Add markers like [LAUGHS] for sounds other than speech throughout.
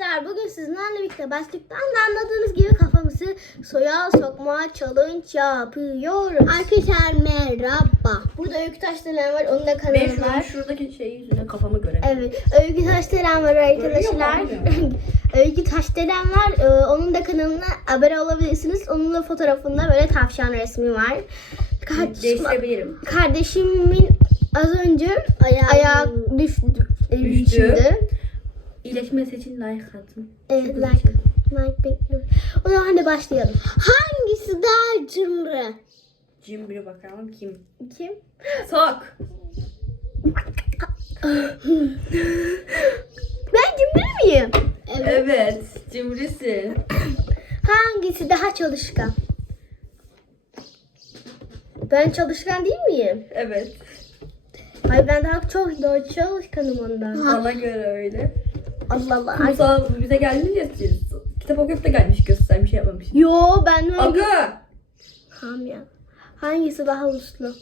Arkadaşlar bugün sizinlerle birlikte başlıktan da anladığınız gibi kafamızı soya sokma challenge yapıyoruz. Arkadaşlar merhaba. Burada Öykü Taşdelen var. Onun da kanalı Ben şu an var. şuradaki şey yüzünden kafamı göremiyorum. Evet. Öykü Taşdelen var arkadaşlar. [LAUGHS] Öykü Taşdelen var. Ee, onun da kanalına abone olabilirsiniz. Onun da fotoğrafında böyle tavşan resmi var. Kaç, Değiştirebilirim. kardeşimin az önce ayağı düştü. Düştü. düştü. İyileşmesi için like atın. Evet, like, like bekliyorum. O zaman hadi başlayalım. Hangisi daha cimri? Cim bir bakalım kim? Kim? Sok. Ben cimri miyim? Evet. Cimrisin. Hangisi daha çalışkan? Ben çalışkan değil miyim? Evet. Ay ben daha çok daha çalışkanım ondan. Bana göre öyle. Allah Allah. Kumsal bize geldiniz ya siz. Kitap okuyup da gelmiş göstermiş şey yapmamış. Yo ben öyle. Aga. Tamam ya. Hangisi daha uslu?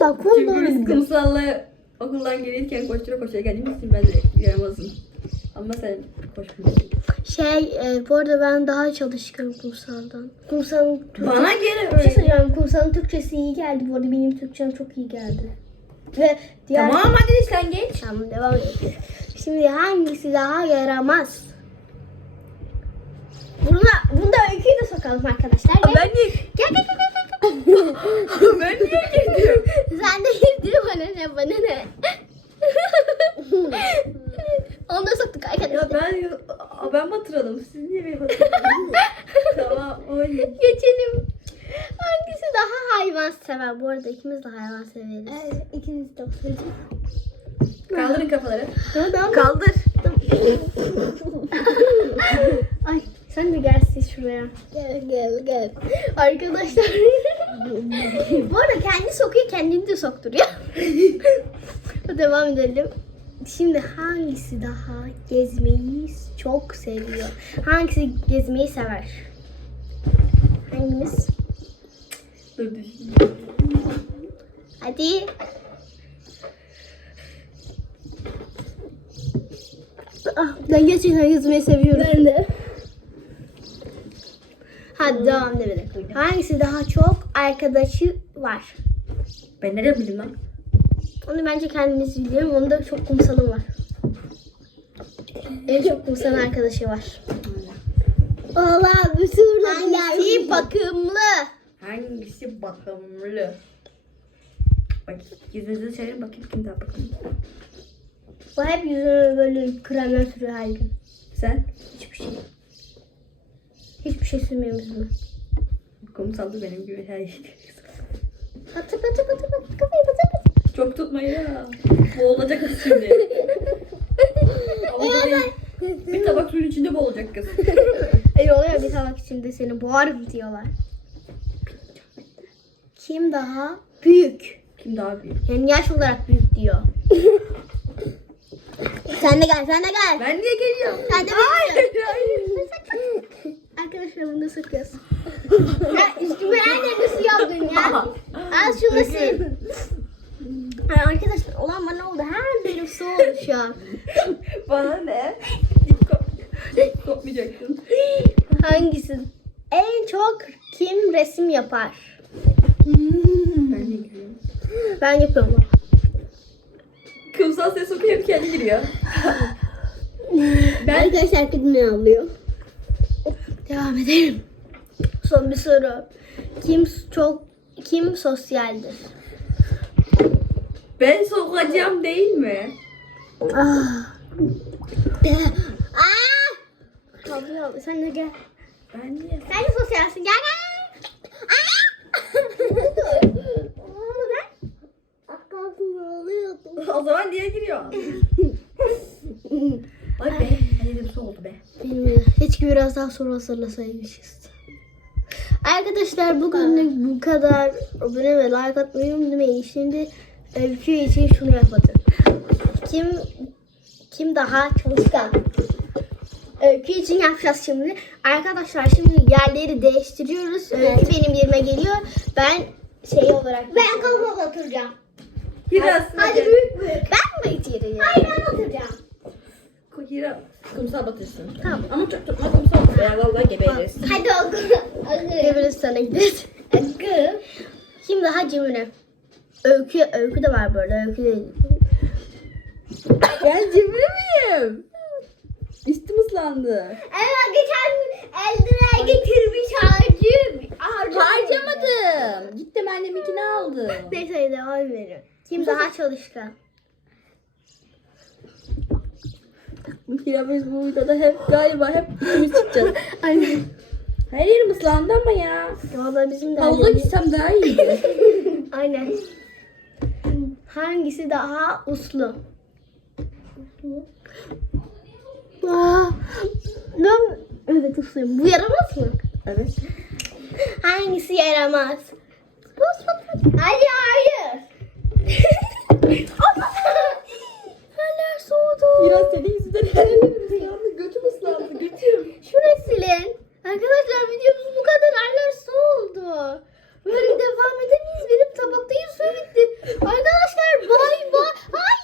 Bak Çünkü biz kumsalla okuldan gelirken koştura koştura geldiğimiz için ben de yaramazım. Ama sen koşmuyorsun. Şey e, bu arada ben daha çalışkanım kumsaldan. Kumsalın Türkçe- Bana göre Bir şey öyle. söyleyeceğim. Kumsalın Türkçesi iyi geldi. Bu arada benim Türkçem çok iyi geldi. Ve diğer... Tamam hadi sen geç. Tamam devam edelim. Şimdi hangisi daha yaramaz? Buna, bunda öyküyü de sokalım arkadaşlar. Gel. Ben niye? Gel gel gel gel. gel. [LAUGHS] ben niye girdim? [LAUGHS] Sen de girdin bana ne bana ne. [LAUGHS] Onu da soktuk Ya arkadaşlar. ben ben batıralım. Siz niye beni batırdınız? tamam oy. Geçelim. Hayvan sever? Bu arada ikimiz de hayvan severiz. Evet, ikimiz de severiz. Kaldırın kafaları. Tamam. Kaldır. [LAUGHS] Ay sen de gelsin şuraya. Gel gel gel. Arkadaşlar. [LAUGHS] Bu arada kendi sokuyor kendini de sokturuyor. [LAUGHS] Devam edelim. Şimdi hangisi daha gezmeyi çok seviyor? Hangisi gezmeyi sever? Hangimiz? Dur. Hadi. Ah, ben gerçekten gezmeyi seviyorum. Ben de. Hadi devam edelim. Hangisi daha çok arkadaşı var? Ben nereden bileyim lan? Onu bence kendimiz biliyorum. Onun da çok kumsalım var. En çok kumsal arkadaşı var. Valla Hangisi bakımlı? Hangisi bakımlı? Bak yüzünüzü çevirin bakayım kim daha bakımlı. Bu hep yüzüne böyle kremler sürüyor her gün. Sen? Hiçbir şey. Hiçbir şey sürmüyorum yüzüme. Kumsaldı benim gibi her şey. Batır batır batır batır kafayı batır batır. Çok tutmayın ya. Boğulacak kız şimdi. Bir tabak suyun içinde boğulacak kız. Hayır oluyor bir tabak içinde seni boğarım diyorlar. Kim daha büyük? Kim daha büyük? Yani yaş olarak büyük diyor. [LAUGHS] sen de gel sen de gel. Ben niye geliyorum? Sen de Hayır hayır. [LAUGHS] Arkadaşlar bunu da sıkıyorsun. ya üstüme nerede nasıl yaptın ya? Al şunu sil. Ha, arkadaşlar olan bana oldu. Her yerim su oldu şu an. [LAUGHS] Bana ne? Kopmayacaktın. Hangisi? En çok kim resim yapar? Ben giriyorum? Ben yapıyorum. Kumsal ses okuyor hep kendi giriyor. Ben arkadaşlar kızını alıyor. Devam edelim. Son bir soru. Kim çok kim sosyaldir? Ben sokacağım değil mi? Ah. Ah. Abi abi sen de gel. Ben niye? Sen de sosyalsin. Gel gel. Ah. Oğlum ben. Az kalsın ağlıyordum. O zaman niye giriyor? [LAUGHS] Ay be. Elim su oldu be. Bilmiyorum. Keşke biraz daha sonra hazırlasaymışız. Arkadaşlar bugünlük bu kadar. Abone ve like atmayı unutmayın. Şimdi öykü için şunu yapalım. Kim kim daha çalışkan? Öykü için yapacağız şimdi. Arkadaşlar şimdi yerleri değiştiriyoruz. Öykü benim yerime geliyor. Ben şey olarak... Ben kafama oturacağım. Hira Hadi büyük büyük. Ben mi içeri? Hayır ben oturacağım. Hira kumsal batırsın. Tamam. Ama çok tutma kumsal batır ya vallahi gebeririz. Hadi oku. Geberistan'a gideriz. Akı. Şimdi hadi Emine. Öykü, öykü de var böyle. Öykü de. Ben cimri miyim? Üstüm ıslandı. Evet geçen gün eldiven getirmiş harcı. Harcamadım. Gittim anneminkini aldım. Neyse devam edelim. Kim daha çalışkan? Hira biz bu videoda hep galiba hep ikimiz çıkacağız. [LAUGHS] Aynen. Her yerim ıslandı ama ya. Valla bizim de Havuza halimiz- gitsem daha iyiydi. [LAUGHS] Aynen. Hangisi daha uslu? Aa, ben evet usluyum. Bu yaramaz mı? evet. Hangisi yaramaz? Haller soğudu. Biraz senin yüzünden yandı. Götüm ıslandı. Götüm. Şurayı silin. Arkadaşlar videomuz bu kadar. Haller soğudu. Böyle devam edemeyiz. Benim tabakta yüzüğü bitti. Arkadaşlar bay bay. Hayır.